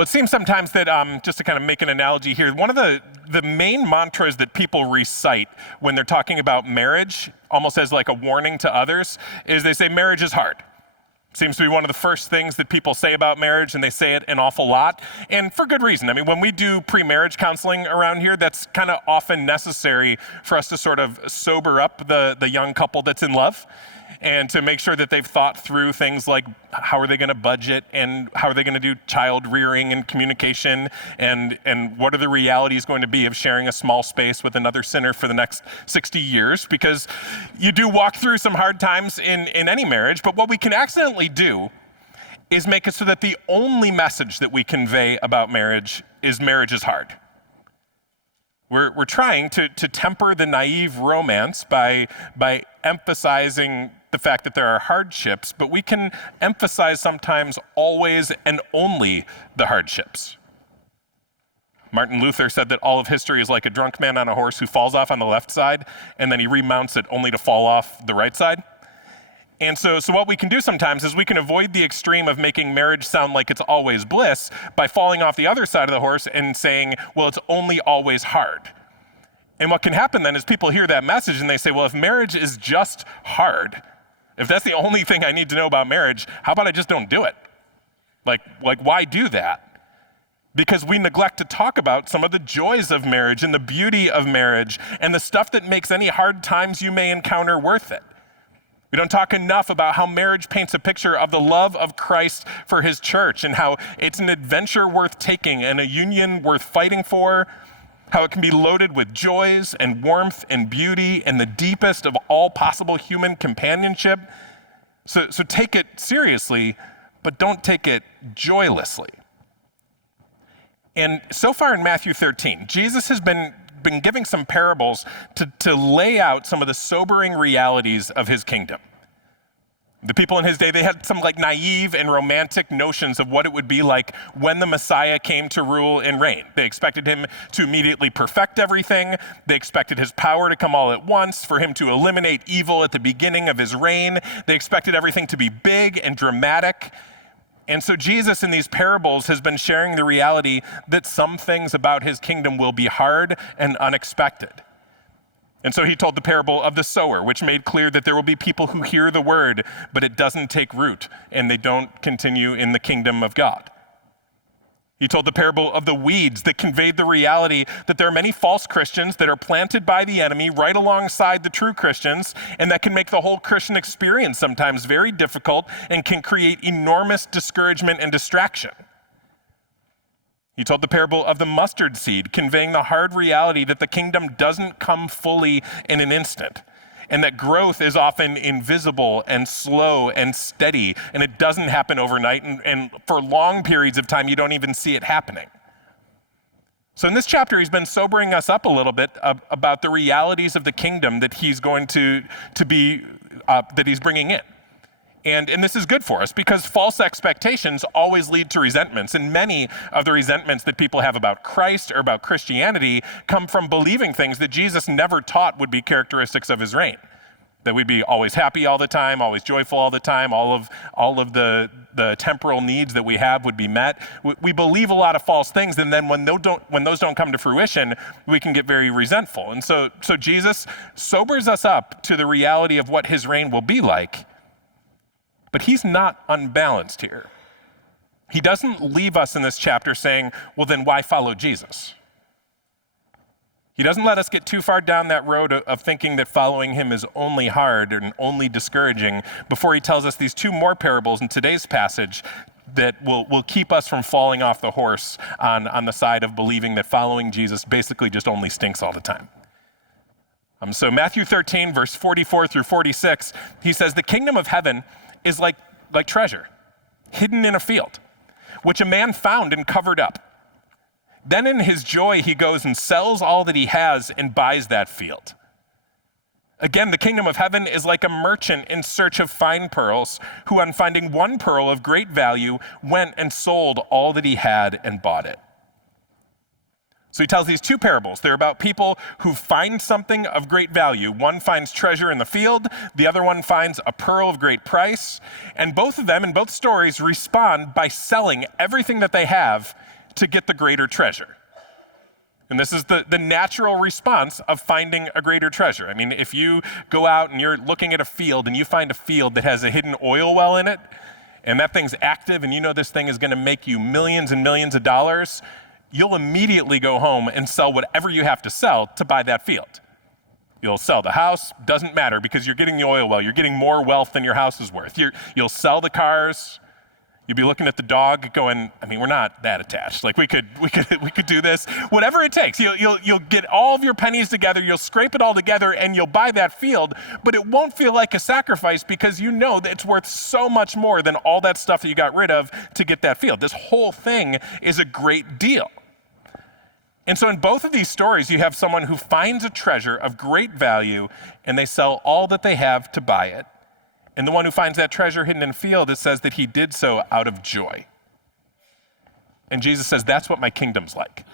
Well, it seems sometimes that, just to kind of make an analogy here, one of the main mantras that people recite when they're talking about marriage, almost as like a warning to others, is they say marriage is hard. Seems to be one of the first things that people say about marriage, and they say it an awful lot, and for good reason. I mean, when we do pre-marriage counseling around here, that's kind of often necessary for us to sort of sober up the young couple that's in love, and to make sure that they've thought through things like how are they going to budget, and how are they going to do child rearing and communication, and what are the realities going to be of sharing a small space with another sinner for the next 60 years, because you do walk through some hard times in any marriage. But what we can accidentally do is make it so that the only message that we convey about marriage is hard. We're trying to temper the naive romance by emphasizing the fact that there are hardships, but we can emphasize sometimes always and only the hardships. Martin Luther said that all of history is like a drunk man on a horse who falls off on the left side, and then he remounts it only to fall off the right side. And so what we can do sometimes is we can avoid the extreme of making marriage sound like it's always bliss by falling off the other side of the horse and saying, well, it's only always hard. And what can happen then is people hear that message and they say, well, if marriage is just hard, if that's the only thing I need to know about marriage, how about I just don't do it? Like why do that? Because we neglect to talk about some of the joys of marriage and the beauty of marriage and the stuff that makes any hard times you may encounter worth it. We don't talk enough about how marriage paints a picture of the love of Christ for his church, and how it's an adventure worth taking and a union worth fighting for, how it can be loaded with joys and warmth and beauty and the deepest of all possible human companionship. So take it seriously, but don't take it joylessly. And so far in Matthew 13, Jesus has been giving some parables to lay out some of the sobering realities of his kingdom. The people in his day, they had some like naive and romantic notions of what it would be like when the Messiah came to rule and reign. They expected him to immediately perfect everything. They expected his power to come all at once, for him to eliminate evil at the beginning of his reign. They expected everything to be big and dramatic. And so Jesus in these parables has been sharing the reality that some things about his kingdom will be hard and unexpected. And so he told the parable of the sower, which made clear that there will be people who hear the word, but it doesn't take root and they don't continue in the kingdom of God. He told the parable of the weeds that conveyed the reality that there are many false Christians that are planted by the enemy right alongside the true Christians, and that can make the whole Christian experience sometimes very difficult and can create enormous discouragement and distraction. He told the parable of the mustard seed, conveying the hard reality that the kingdom doesn't come fully in an instant, and that growth is often invisible and slow and steady, and it doesn't happen overnight, and for long periods of time, you don't even see it happening. So in this chapter, he's been sobering us up a little bit about the realities of the kingdom that he's going to be, that he's bringing in. And this is good for us because false expectations always lead to resentments. And many of the resentments that people have about Christ or about Christianity come from believing things that Jesus never taught would be characteristics of his reign. That we'd be always happy all the time, always joyful all the time, all of the temporal needs that we have would be met. We believe a lot of false things, and then when those don't come to fruition, we can get very resentful. And so Jesus sobers us up to the reality of what his reign will be like. But he's not unbalanced here. He doesn't leave us in this chapter saying, well, then why follow Jesus? He doesn't let us get too far down that road of thinking that following him is only hard and only discouraging before he tells us these two more parables in today's passage that will keep us from falling off the horse on the side of believing that following Jesus basically just only stinks all the time. So Matthew 13, verse 44 through 46, he says, the kingdom of heaven is like treasure hidden in a field, which a man found and covered up. Then in his joy, he goes and sells all that he has and buys that field. Again, the kingdom of heaven is like a merchant in search of fine pearls, who on finding one pearl of great value, went and sold all that he had and bought it. So he tells these two parables. They're about people who find something of great value. One finds treasure in the field, the other one finds a pearl of great price. And both of them in both stories respond by selling everything that they have to get the greater treasure. And this is the natural response of finding a greater treasure. I mean, if you go out and you're looking at a field and you find a field that has a hidden oil well in it, and that thing's active and you know this thing is going to make you millions and millions of dollars, you'll immediately go home and sell whatever you have to sell to buy that field. You'll sell the house, doesn't matter, because you're getting the oil well. You're getting more wealth than your house is worth. You'll sell the cars. You'd be looking at the dog going, I mean, we're not that attached. Like we could do this, whatever it takes. You'll get all of your pennies together, you'll scrape it all together, and you'll buy that field, but it won't feel like a sacrifice because you know that it's worth so much more than all that stuff that you got rid of to get that field. This whole thing is a great deal. And so in both of these stories, you have someone who finds a treasure of great value and they sell all that they have to buy it. And the one who finds that treasure hidden in a field, it says that he did so out of joy. And Jesus says, that's what my kingdom's like.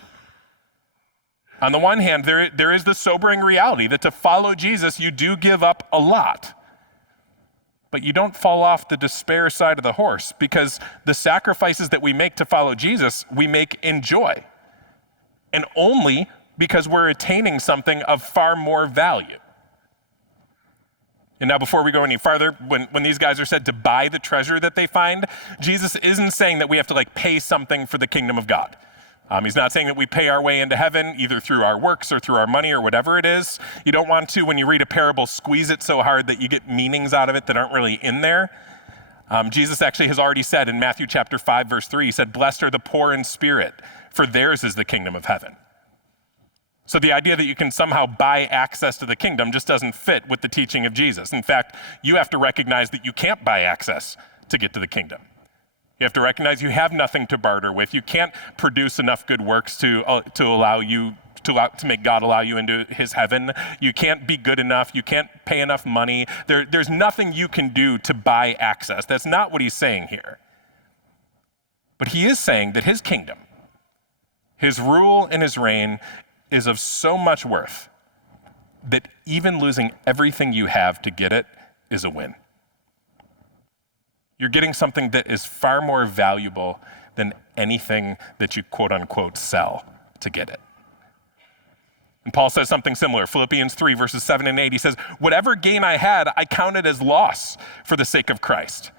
On the one hand, there is the sobering reality that to follow Jesus, you do give up a lot. But you don't fall off the despair side of the horse, because the sacrifices that we make to follow Jesus, we make in joy. And only because we're attaining something of far more value. And now before we go any farther, when these guys are said to buy the treasure that they find, Jesus isn't saying that we have to pay something for the kingdom of God. He's not saying that we pay our way into heaven either through our works or through our money or whatever it is. You don't want to, when you read a parable, squeeze it so hard that you get meanings out of it that aren't really in there. Jesus actually has already said in Matthew chapter 5, verse 3, he said, "Blessed are the poor in spirit, for theirs is the kingdom of heaven." So the idea that you can somehow buy access to the kingdom just doesn't fit with the teaching of Jesus. In fact, you have to recognize that you can't buy access to get to the kingdom. You have to recognize you have nothing to barter with. You can't produce enough good works to allow you to make God allow you into his heaven. You can't be good enough. You can't pay enough money. There's nothing you can do to buy access. That's not what he's saying here. But he is saying that his kingdom, his rule and his reign, is of so much worth that even losing everything you have to get it is a win. You're getting something that is far more valuable than anything that you quote unquote sell to get it. And Paul says something similar. Philippians 3 verses 7 and 8, he says, "Whatever gain I had, I counted as loss for the sake of Christ.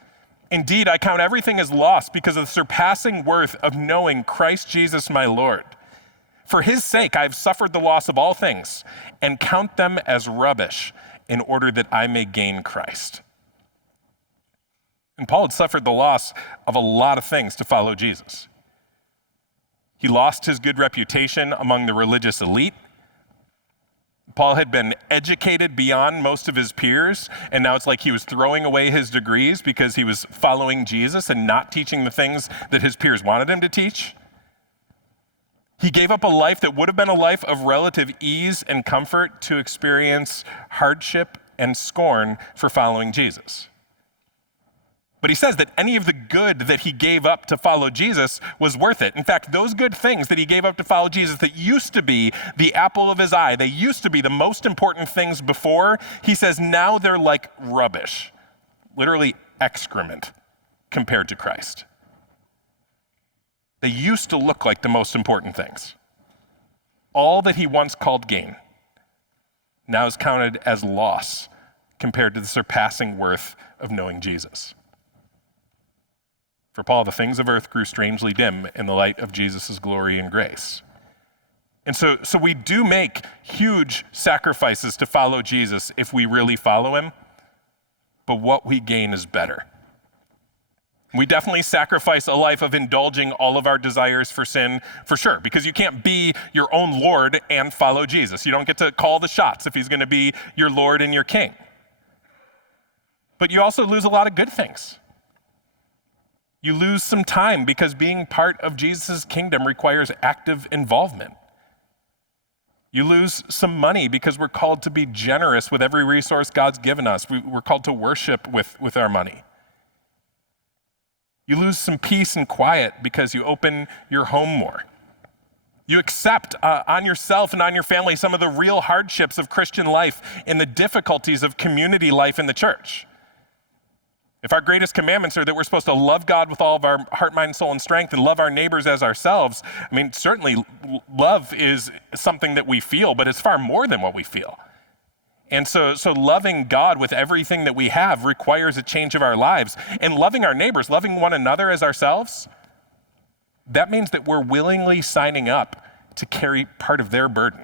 Indeed, I count everything as loss because of the surpassing worth of knowing Christ Jesus my Lord. For his sake, I have suffered the loss of all things and count them as rubbish in order that I may gain Christ." And Paul had suffered the loss of a lot of things to follow Jesus. He lost his good reputation among the religious elite. Paul had been educated beyond most of his peers, and now it's like he was throwing away his degrees because he was following Jesus and not teaching the things that his peers wanted him to teach. He gave up a life that would have been a life of relative ease and comfort to experience hardship and scorn for following Jesus. But he says that any of the good that he gave up to follow Jesus was worth it. In fact, those good things that he gave up to follow Jesus that used to be the apple of his eye, they used to be the most important things before, he says now they're like rubbish, literally excrement compared to Christ. They used to look like the most important things. All that he once called gain now is counted as loss compared to the surpassing worth of knowing Jesus. For Paul, the things of earth grew strangely dim in the light of Jesus' glory and grace. And so we do make huge sacrifices to follow Jesus if we really follow him, but what we gain is better. We definitely sacrifice a life of indulging all of our desires for sin, for sure, because you can't be your own Lord and follow Jesus. You don't get to call the shots if he's going to be your Lord and your King. But you also lose a lot of good things. You lose some time because being part of Jesus' kingdom requires active involvement. You lose some money because we're called to be generous with every resource God's given us. We're called to worship with our money. You lose some peace and quiet because you open your home more. You accept on yourself and on your family some of the real hardships of Christian life and the difficulties of community life in the church. If our greatest commandments are that we're supposed to love God with all of our heart, mind, soul, and strength and love our neighbors as ourselves, I mean, certainly love is something that we feel, but it's far more than what we feel. And so loving God with everything that we have requires a change of our lives. And loving our neighbors, loving one another as ourselves, that means that we're willingly signing up to carry part of their burden.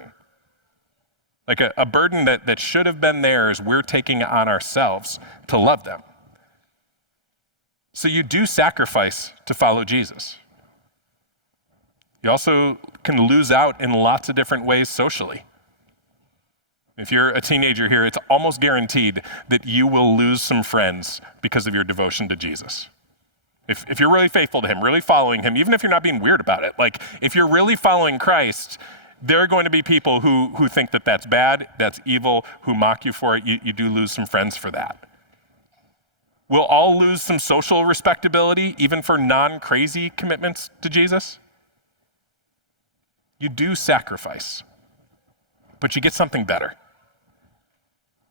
Like a burden that should have been theirs, we're taking on ourselves to love them. So you do sacrifice to follow Jesus. You also can lose out in lots of different ways socially. If you're a teenager here, it's almost guaranteed that you will lose some friends because of your devotion to Jesus. If you're really faithful to him, really following him, even if you're not being weird about it, like if you're really following Christ, there are going to be people who think that that's bad, that's evil, who mock you for it. You do lose some friends for that. We'll all lose some social respectability, even for non-crazy commitments to Jesus. You do sacrifice, but you get something better,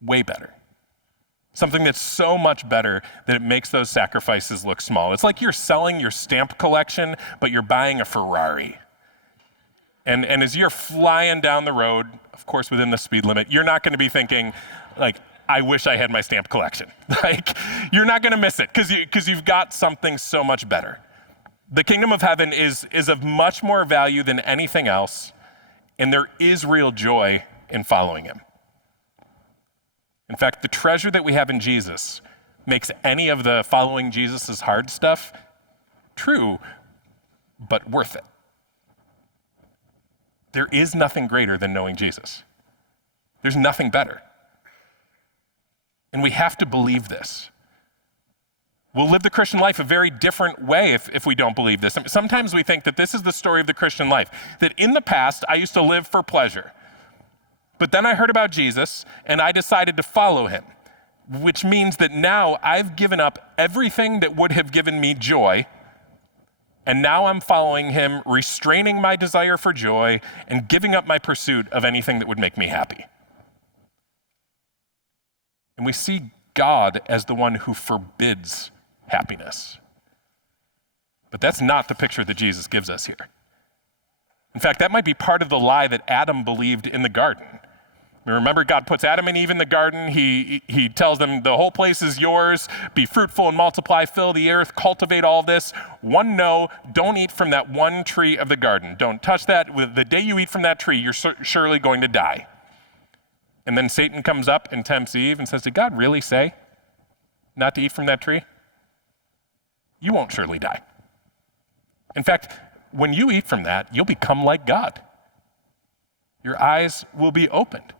way better. Something that's so much better that it makes those sacrifices look small. It's like you're selling your stamp collection, but you're buying a Ferrari. And as you're flying down the road, of course within the speed limit, you're not going to be thinking, like, I wish I had my stamp collection. Like, you're not going to miss it because you've got something so much better. The kingdom of heaven is of much more value than anything else, and there is real joy in following him. In fact, the treasure that we have in Jesus makes any of the following Jesus' hard stuff true, but worth it. There is nothing greater than knowing Jesus. There's nothing better. And we have to believe this. We'll live the Christian life a very different way if we don't believe this. Sometimes we think that this is the story of the Christian life, that in the past I used to live for pleasure. But then I heard about Jesus and I decided to follow him, which means that now I've given up everything that would have given me joy, and now I'm following him, restraining my desire for joy and giving up my pursuit of anything that would make me happy. And we see God as the one who forbids happiness. But that's not the picture that Jesus gives us here. In fact, that might be part of the lie that Adam believed in the garden. Remember, God puts Adam and Eve in the garden. He tells them the whole place is yours. Be fruitful and multiply, fill the earth, cultivate all this. One no, don't eat from that one tree of the garden. Don't touch that. The day you eat from that tree, you're surely going to die. And then Satan comes up and tempts Eve and says, did God really say not to eat from that tree? You won't surely die. In fact, when you eat from that, you'll become like God. Your eyes will be opened.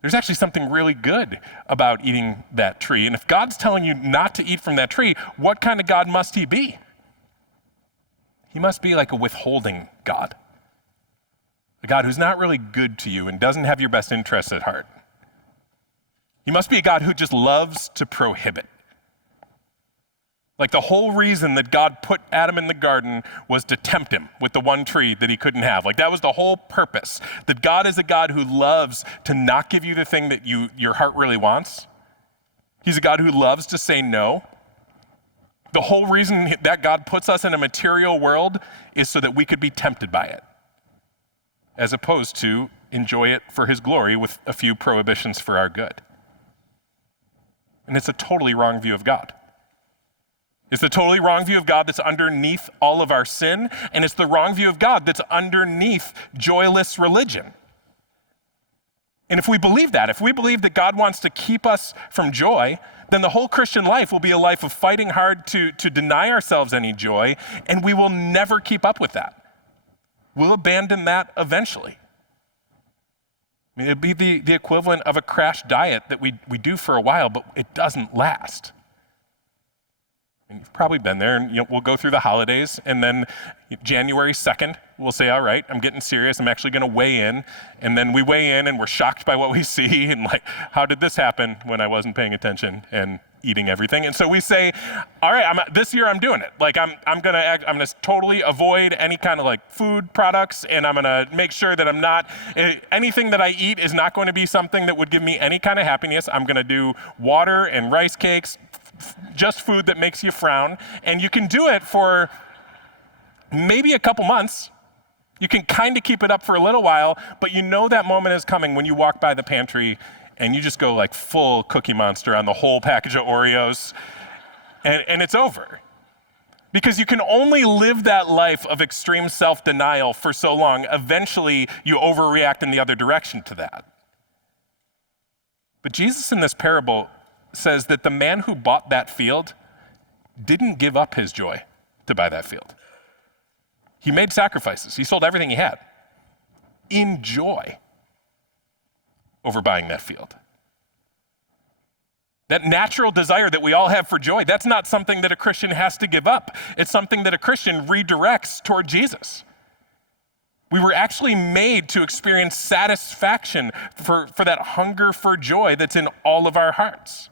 There's actually something really good about eating that tree. And if God's telling you not to eat from that tree, what kind of God must he be? He must be like a withholding God. A God who's not really good to you and doesn't have your best interests at heart. He must be a God who just loves to prohibit. Like the whole reason that God put Adam in the garden was to tempt him with the one tree that he couldn't have. Like that was the whole purpose. That God is a God who loves to not give you the thing that your heart really wants. He's a God who loves to say no. The whole reason that God puts us in a material world is so that we could be tempted by it, as opposed to enjoy it for his glory with a few prohibitions for our good. And it's a totally wrong view of God. It's the totally wrong view of God that's underneath all of our sin, and it's the wrong view of God that's underneath joyless religion. And if we believe that, if we believe that God wants to keep us from joy, then the whole Christian life will be a life of fighting hard to deny ourselves any joy, and we will never keep up with that. We'll abandon that eventually. I mean, it'd be the equivalent of a crash diet that we do for a while, but it doesn't last. And you've probably been there, and we'll go through the holidays, and then January 2nd we'll say, all right, I'm getting serious. I'm actually going to weigh in. And then we weigh in and we're shocked by what we see. And like, how did this happen when I wasn't paying attention and eating everything? And so we say, all right, this year I'm doing it. Like I'm gonna totally avoid any kind of like food products, and I'm gonna make sure that I'm not, anything that I eat is not going to be something that would give me any kind of happiness. I'm gonna do water and rice cakes, just food that makes you frown. And you can do it for maybe a couple months. You can kind of keep it up for a little while, but you know that moment is coming when you walk by the pantry and you just go like full Cookie Monster on the whole package of Oreos, and it's over. Because you can only live that life of extreme self-denial for so long. Eventually, you overreact in the other direction to that. But Jesus in this parable says that the man who bought that field didn't give up his joy to buy that field. He made sacrifices. He sold everything he had in joy over buying that field. That natural desire that we all have for joy, that's not something that a Christian has to give up. It's something that a Christian redirects toward Jesus. We were actually made to experience satisfaction for that hunger for joy that's in all of our hearts.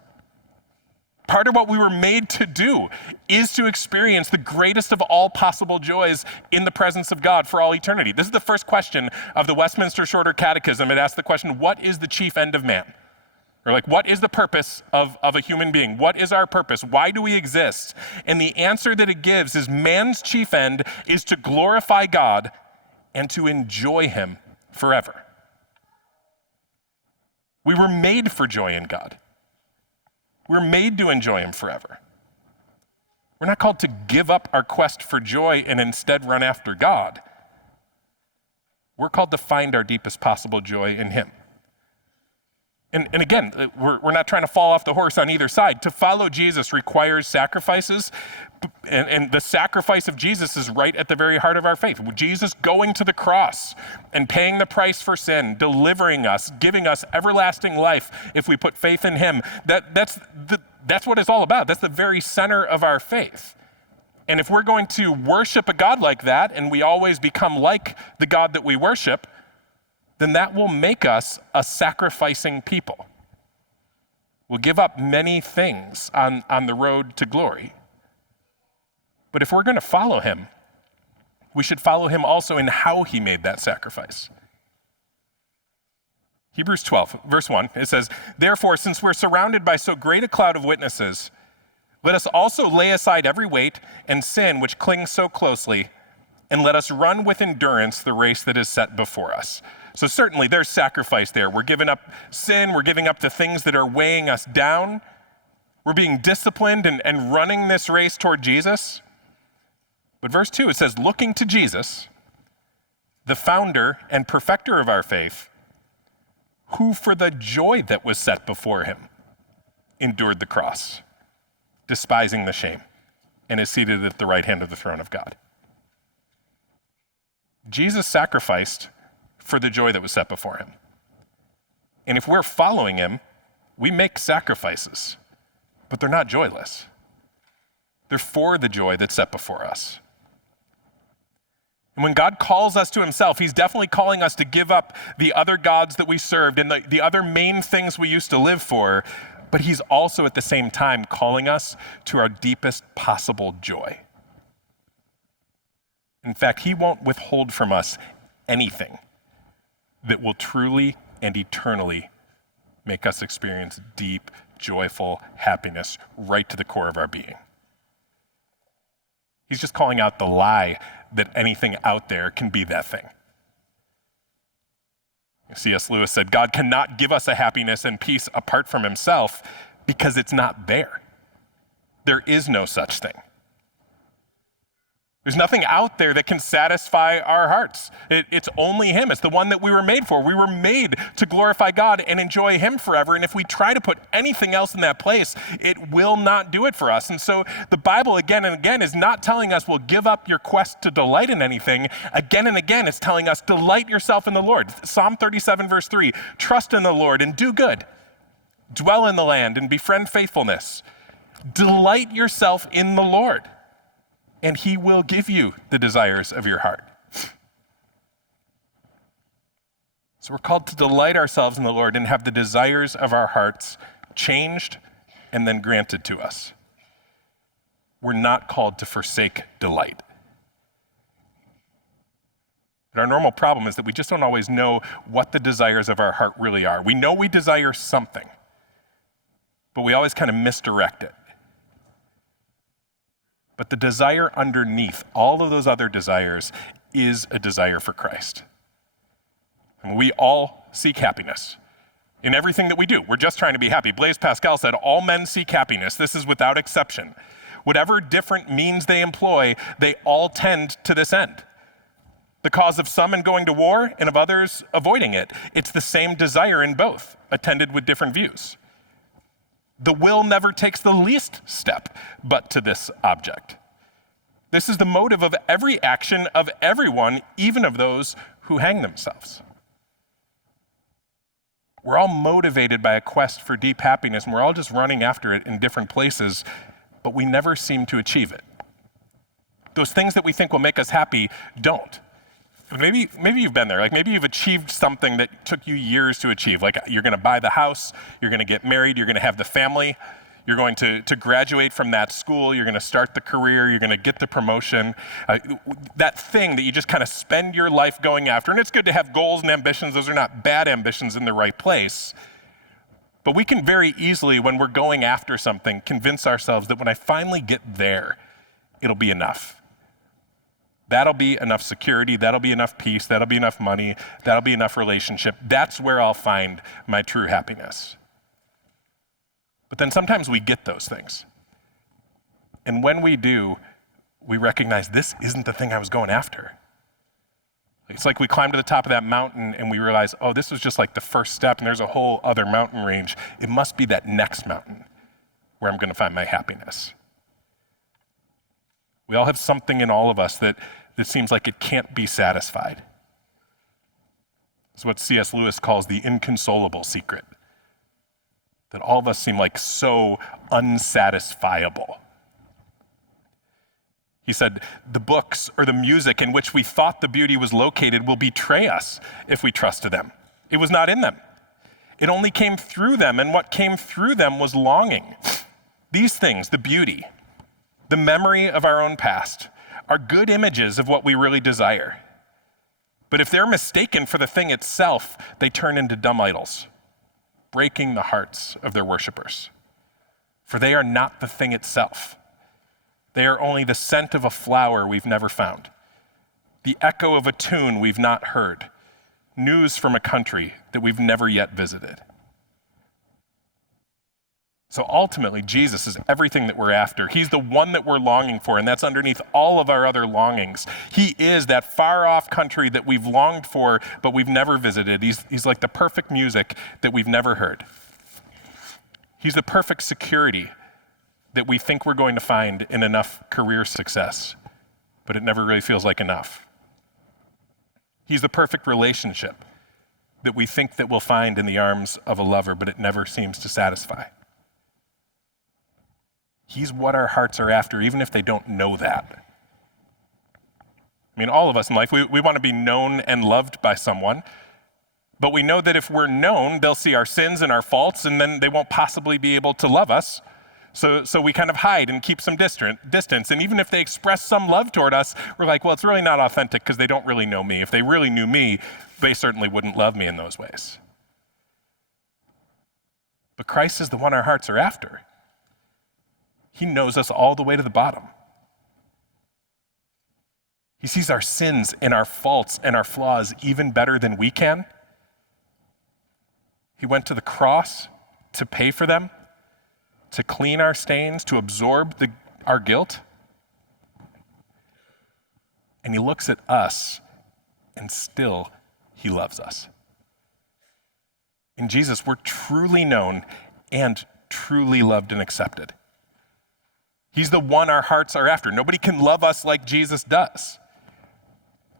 Part of what we were made to do is to experience the greatest of all possible joys in the presence of God for all eternity. This is the first question of the Westminster Shorter Catechism. It asks the question, what is the chief end of man? Or like, what is the purpose of a human being? What is our purpose? Why do we exist? And the answer that it gives is man's chief end is to glorify God and to enjoy him forever. We were made for joy in God. We're made to enjoy him forever. We're not called to give up our quest for joy and instead run after God. We're called to find our deepest possible joy in him. And again, we're not trying to fall off the horse on either side. To follow Jesus requires sacrifices, and the sacrifice of Jesus is right at the very heart of our faith. Jesus going to the cross and paying the price for sin, delivering us, giving us everlasting life if we put faith in him. That's what it's all about. That's the very center of our faith. And if we're going to worship a God like that, and we always become like the God that we worship, then that will make us a sacrificing people. We'll give up many things on the road to glory. But if we're going to follow him, we should follow him also in how he made that sacrifice. Hebrews 12, verse 1, it says, "Therefore, since we're surrounded by so great a cloud of witnesses, let us also lay aside every weight and sin which clings so closely, and let us run with endurance the race that is set before us." So certainly there's sacrifice there. We're giving up sin. We're giving up the things that are weighing us down. We're being disciplined and running this race toward Jesus. But verse 2, it says, looking to Jesus, the founder and perfecter of our faith, who for the joy that was set before him endured the cross, despising the shame, and is seated at the right hand of the throne of God. Jesus sacrificed for the joy that was set before him. And if we're following him, we make sacrifices, but they're not joyless. They're for the joy that's set before us. And when God calls us to himself, he's definitely calling us to give up the other gods that we served and the other main things we used to live for, but he's also at the same time calling us to our deepest possible joy. In fact, he won't withhold from us anything that will truly and eternally make us experience deep, joyful happiness right to the core of our being. He's just calling out the lie that anything out there can be that thing. C.S. Lewis said, God cannot give us a happiness and peace apart from himself because it's not there. There is no such thing. There's nothing out there that can satisfy our hearts. It's only him. It's the one that we were made for. We were made to glorify God and enjoy him forever. And if we try to put anything else in that place, it will not do it for us. And so the Bible again and again is not telling us, well, give up your quest to delight in anything. Again and again, it's telling us, delight yourself in the Lord. Psalm 37, verse 3, trust in the Lord and do good. Dwell in the land and befriend faithfulness. Delight yourself in the Lord, and he will give you the desires of your heart. So we're called to delight ourselves in the Lord and have the desires of our hearts changed and then granted to us. We're not called to forsake delight. But our normal problem is that we just don't always know what the desires of our heart really are. We know we desire something, but we always kind of misdirect it. But the desire underneath all of those other desires is a desire for Christ. And we all seek happiness in everything that we do. We're just trying to be happy. Blaise Pascal said, all men seek happiness. This is without exception. Whatever different means they employ, they all tend to this end. The cause of some in going to war and of others avoiding it. It's the same desire in both, attended with different views. The will never takes the least step but to this object. This is the motive of every action of everyone, even of those who hang themselves. We're all motivated by a quest for deep happiness, and we're all just running after it in different places, but we never seem to achieve it. Those things that we think will make us happy don't. Maybe you've been there. Like maybe you've achieved something that took you years to achieve. Like you're going to buy the house, you're going to get married, you're going to have the family, you're going to graduate from that school, you're going to start the career, you're going to get the promotion. That thing that you just kind of spend your life going after. And it's good to have goals and ambitions. Those are not bad ambitions in the right place. But we can very easily, when we're going after something, convince ourselves that when I finally get there, it'll be enough. That'll be enough security, that'll be enough peace, that'll be enough money, that'll be enough relationship. That's where I'll find my true happiness. But then sometimes we get those things. And when we do, we recognize this isn't the thing I was going after. It's like we climb to the top of that mountain and we realize, oh, this was just like the first step and there's a whole other mountain range. It must be that next mountain where I'm going to find my happiness. We all have something in all of us that seems like it can't be satisfied. It's what C.S. Lewis calls the inconsolable secret. That all of us seem like so unsatisfiable. He said, the books or the music in which we thought the beauty was located will betray us if we trust to them. It was not in them. It only came through them, and what came through them was longing. These things, the beauty, the memory of our own past, are good images of what we really desire. But if they're mistaken for the thing itself, they turn into dumb idols, breaking the hearts of their worshipers. For they are not the thing itself. They are only the scent of a flower we've never found, the echo of a tune we've not heard, news from a country that we've never yet visited. So ultimately, Jesus is everything that we're after. He's the one that we're longing for, and that's underneath all of our other longings. He is that far-off country that we've longed for, but we've never visited. He's like the perfect music that we've never heard. He's the perfect security that we think we're going to find in enough career success, but it never really feels like enough. He's the perfect relationship that we think that we'll find in the arms of a lover, but it never seems to satisfy. He's what our hearts are after, even if they don't know that. I mean, all of us in life, we want to be known and loved by someone, but we know that if we're known, they'll see our sins and our faults, and then they won't possibly be able to love us. So we kind of hide and keep some distance. And even if they express some love toward us, we're like, well, it's really not authentic because they don't really know me. If they really knew me, they certainly wouldn't love me in those ways. But Christ is the one our hearts are after. He knows us all the way to the bottom. He sees our sins and our faults and our flaws even better than we can. He went to the cross to pay for them, to clean our stains, to absorb our guilt. And he looks at us, and still he loves us. In Jesus, we're truly known and truly loved and accepted. He's the one our hearts are after. Nobody can love us like Jesus does.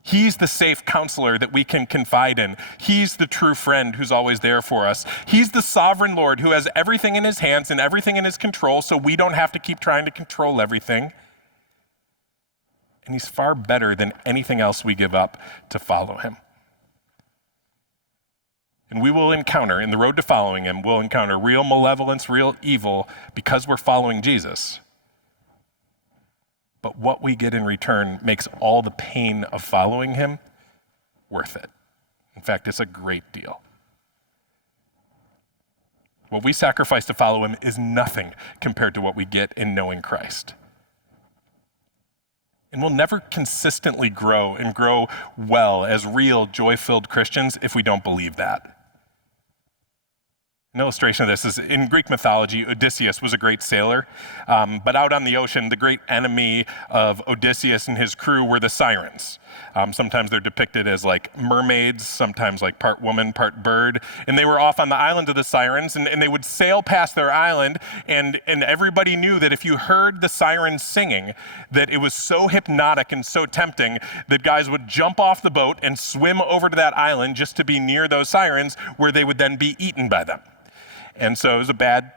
He's the safe counselor that we can confide in. He's the true friend who's always there for us. He's the sovereign Lord who has everything in his hands and everything in his control, so we don't have to keep trying to control everything. And he's far better than anything else we give up to follow him. And we will encounter, in the road to following him, we'll encounter real malevolence, real evil, because we're following Jesus. But what we get in return makes all the pain of following him worth it. In fact, it's a great deal. What we sacrifice to follow him is nothing compared to what we get in knowing Christ. And we'll never consistently grow and grow well as real, joy-filled Christians if we don't believe that. An illustration of this is in Greek mythology, Odysseus was a great sailor, but out on the ocean, the great enemy of Odysseus and his crew were the sirens. Sometimes they're depicted as like mermaids, sometimes like part woman, part bird, and they were off on the island of the sirens, and they would sail past their island, and everybody knew that if you heard the sirens singing, that it was so hypnotic and so tempting that guys would jump off the boat and swim over to that island just to be near those sirens, where they would then be eaten by them. And so it was a bad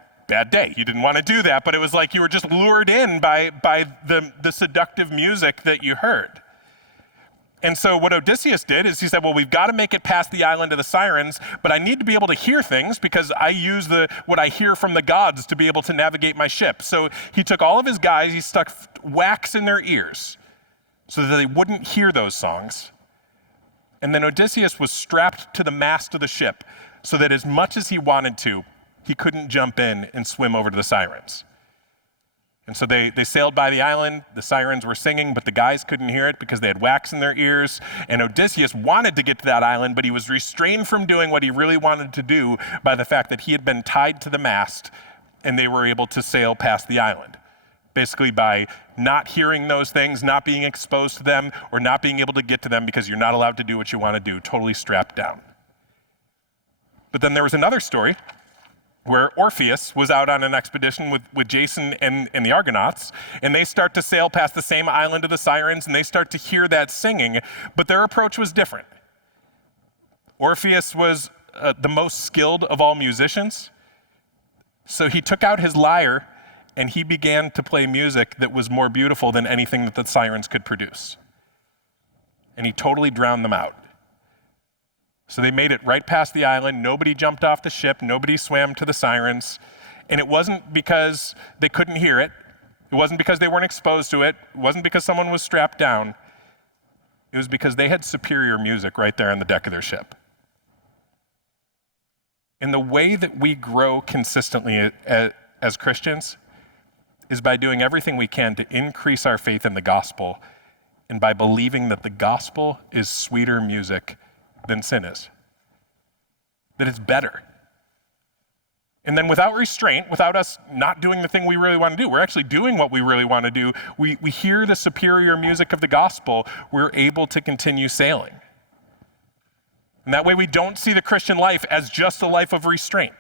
day. You didn't want to do that, but it was like you were just lured in by the seductive music that you heard. And so what Odysseus did is he said, well, we've got to make it past the island of the sirens, but I need to be able to hear things because I use what I hear from the gods to be able to navigate my ship. So he took all of his guys, he stuck wax in their ears so that they wouldn't hear those songs. And then Odysseus was strapped to the mast of the ship so that as much as he wanted to, he couldn't jump in and swim over to the sirens. And so they sailed by the island, the sirens were singing, but the guys couldn't hear it because they had wax in their ears. And Odysseus wanted to get to that island, but he was restrained from doing what he really wanted to do by the fact that he had been tied to the mast and they were able to sail past the island. Basically by not hearing those things, not being exposed to them, or not being able to get to them because you're not allowed to do what you want to do, totally strapped down. But then there was another story where Orpheus was out on an expedition with Jason and the Argonauts, and they start to sail past the same island of the sirens, and they start to hear that singing, but their approach was different. Orpheus was the most skilled of all musicians, so he took out his lyre, and he began to play music that was more beautiful than anything that the sirens could produce. And he totally drowned them out. So they made it right past the island. Nobody jumped off the ship. Nobody swam to the sirens. And it wasn't because they couldn't hear it. It wasn't because they weren't exposed to it. It wasn't because someone was strapped down. It was because they had superior music right there on the deck of their ship. And the way that we grow consistently as Christians is by doing everything we can to increase our faith in the gospel and by believing that the gospel is sweeter music than sin is, that it's better. And then without restraint, without us not doing the thing we really want to do, we're actually doing what we really want to do. We hear the superior music of the gospel, we're able to continue sailing. And that way we don't see the Christian life as just a life of restraint.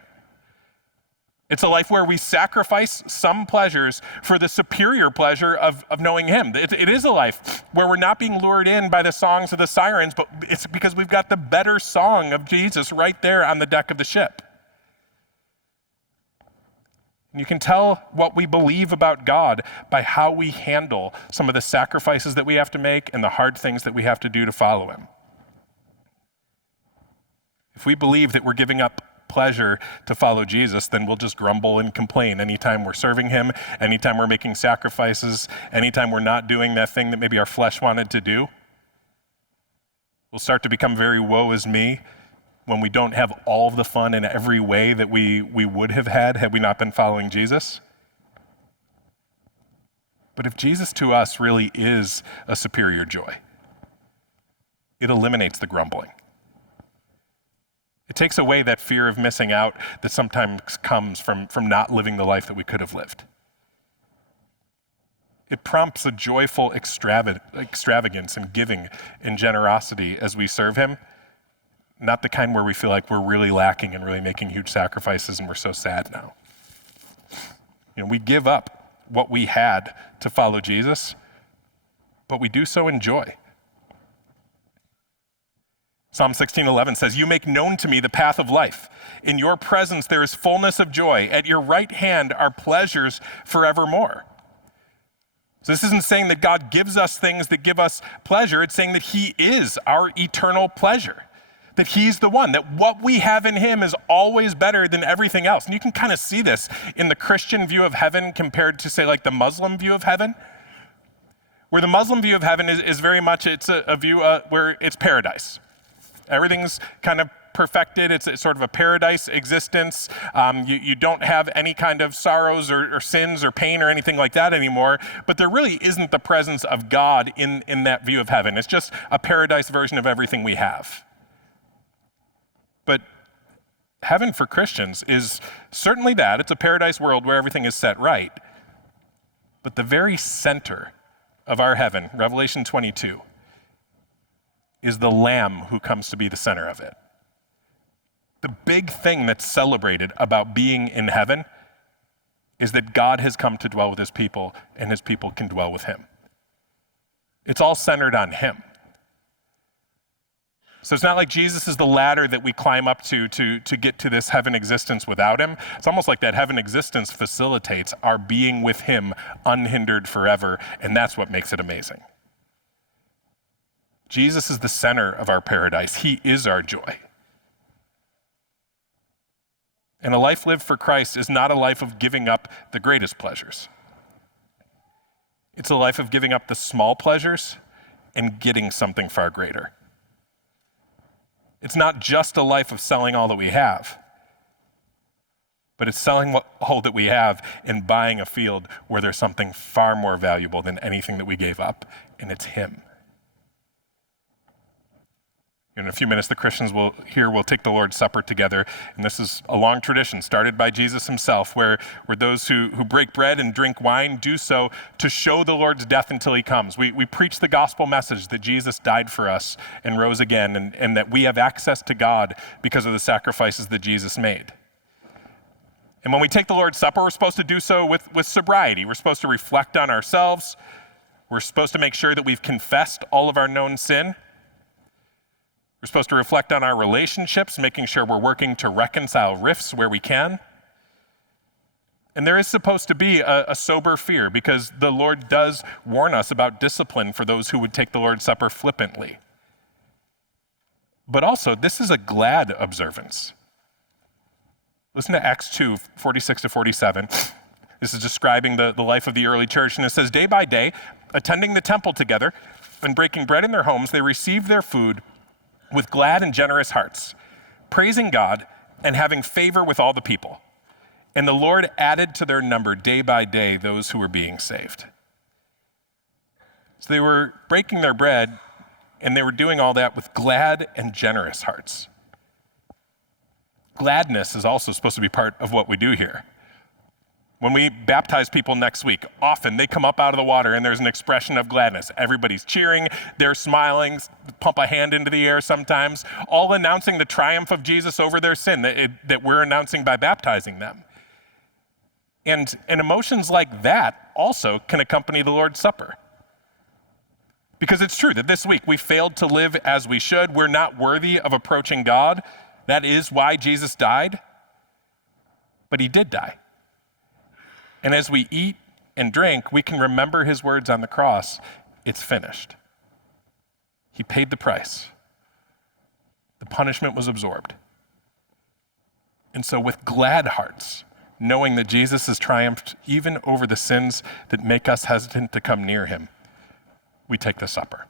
It's a life where we sacrifice some pleasures for the superior pleasure of knowing him. It is a life where we're not being lured in by the songs of the sirens, but it's because we've got the better song of Jesus right there on the deck of the ship. And you can tell what we believe about God by how we handle some of the sacrifices that we have to make and the hard things that we have to do to follow him. If we believe that we're giving up pleasure to follow Jesus, then we'll just grumble and complain anytime we're serving him, anytime we're making sacrifices, anytime we're not doing that thing that maybe our flesh wanted to do. We'll start to become very woe is me when we don't have all of the fun in every way that we would have had we not been following Jesus. But if Jesus to us really is a superior joy, it eliminates the grumbling. It takes away that fear of missing out that sometimes comes from not living the life that we could have lived. It prompts a joyful extravagance and giving and generosity as we serve him, not the kind where we feel like we're really lacking and really making huge sacrifices and we're so sad now. We give up what we had to follow Jesus, but we do so in joy. Psalm 16:11 says, "You make known to me the path of life. In your presence there is fullness of joy. At your right hand are pleasures forevermore." So this isn't saying that God gives us things that give us pleasure. It's saying that he is our eternal pleasure. that he's the one, that what we have in him is always better than everything else. And you can kind of see this in the Christian view of heaven compared to, say, like the Muslim view of heaven, where the Muslim view of heaven is very much, it's a view where it's paradise. Everything's kind of perfected. It's sort of a paradise existence. You don't have any kind of sorrows or sins or pain or anything like that anymore. But there really isn't the presence of God in that view of heaven. It's just a paradise version of everything we have. But heaven for Christians is certainly that. It's a paradise world where everything is set right. But the very center of our heaven, Revelation 22, is the Lamb who comes to be the center of it. The big thing that's celebrated about being in heaven is that God has come to dwell with his people, and his people can dwell with him. It's all centered on him. So it's not like Jesus is the ladder that we climb up to get to this heaven existence without him. It's almost like that heaven existence facilitates our being with him unhindered forever, and that's what makes it amazing. Jesus is the center of our paradise. He is our joy. And a life lived for Christ is not a life of giving up the greatest pleasures. It's a life of giving up the small pleasures and getting something far greater. It's not just a life of selling all that we have, but it's selling all that we have and buying a field where there's something far more valuable than anything that we gave up, and it's him. In a few minutes, the Christians will take the Lord's Supper together. And this is a long tradition started by Jesus himself, where those who break bread and drink wine do so to show the Lord's death until he comes. We preach the gospel message that Jesus died for us and rose again, and that we have access to God because of the sacrifices that Jesus made. And when we take the Lord's Supper, we're supposed to do so with sobriety. We're supposed to reflect on ourselves. We're supposed to make sure that we've confessed all of our known sin. We're supposed to reflect on our relationships, making sure we're working to reconcile rifts where we can. And there is supposed to be a sober fear, because the Lord does warn us about discipline for those who would take the Lord's Supper flippantly. But also, this is a glad observance. Listen to Acts 2, 46 to 47. This is describing the life of the early church, and it says, day by day, attending the temple together and breaking bread in their homes, they received their food with glad and generous hearts, praising God and having favor with all the people. And the Lord added to their number day by day those who were being saved. So they were breaking their bread, and they were doing all that with glad and generous hearts. Gladness is also supposed to be part of what we do here. When we baptize people next week, often they come up out of the water and there's an expression of gladness. Everybody's cheering, they're smiling, pump a hand into the air sometimes, all announcing the triumph of Jesus over their sin that we're announcing by baptizing them. And emotions like that also can accompany the Lord's Supper. Because it's true that this week we failed to live as we should. We're not worthy of approaching God. That is why Jesus died. But he did die. And as we eat and drink, we can remember his words on the cross. It's finished. He paid the price. The punishment was absorbed. And so with glad hearts, knowing that Jesus has triumphed even over the sins that make us hesitant to come near him, we take the supper.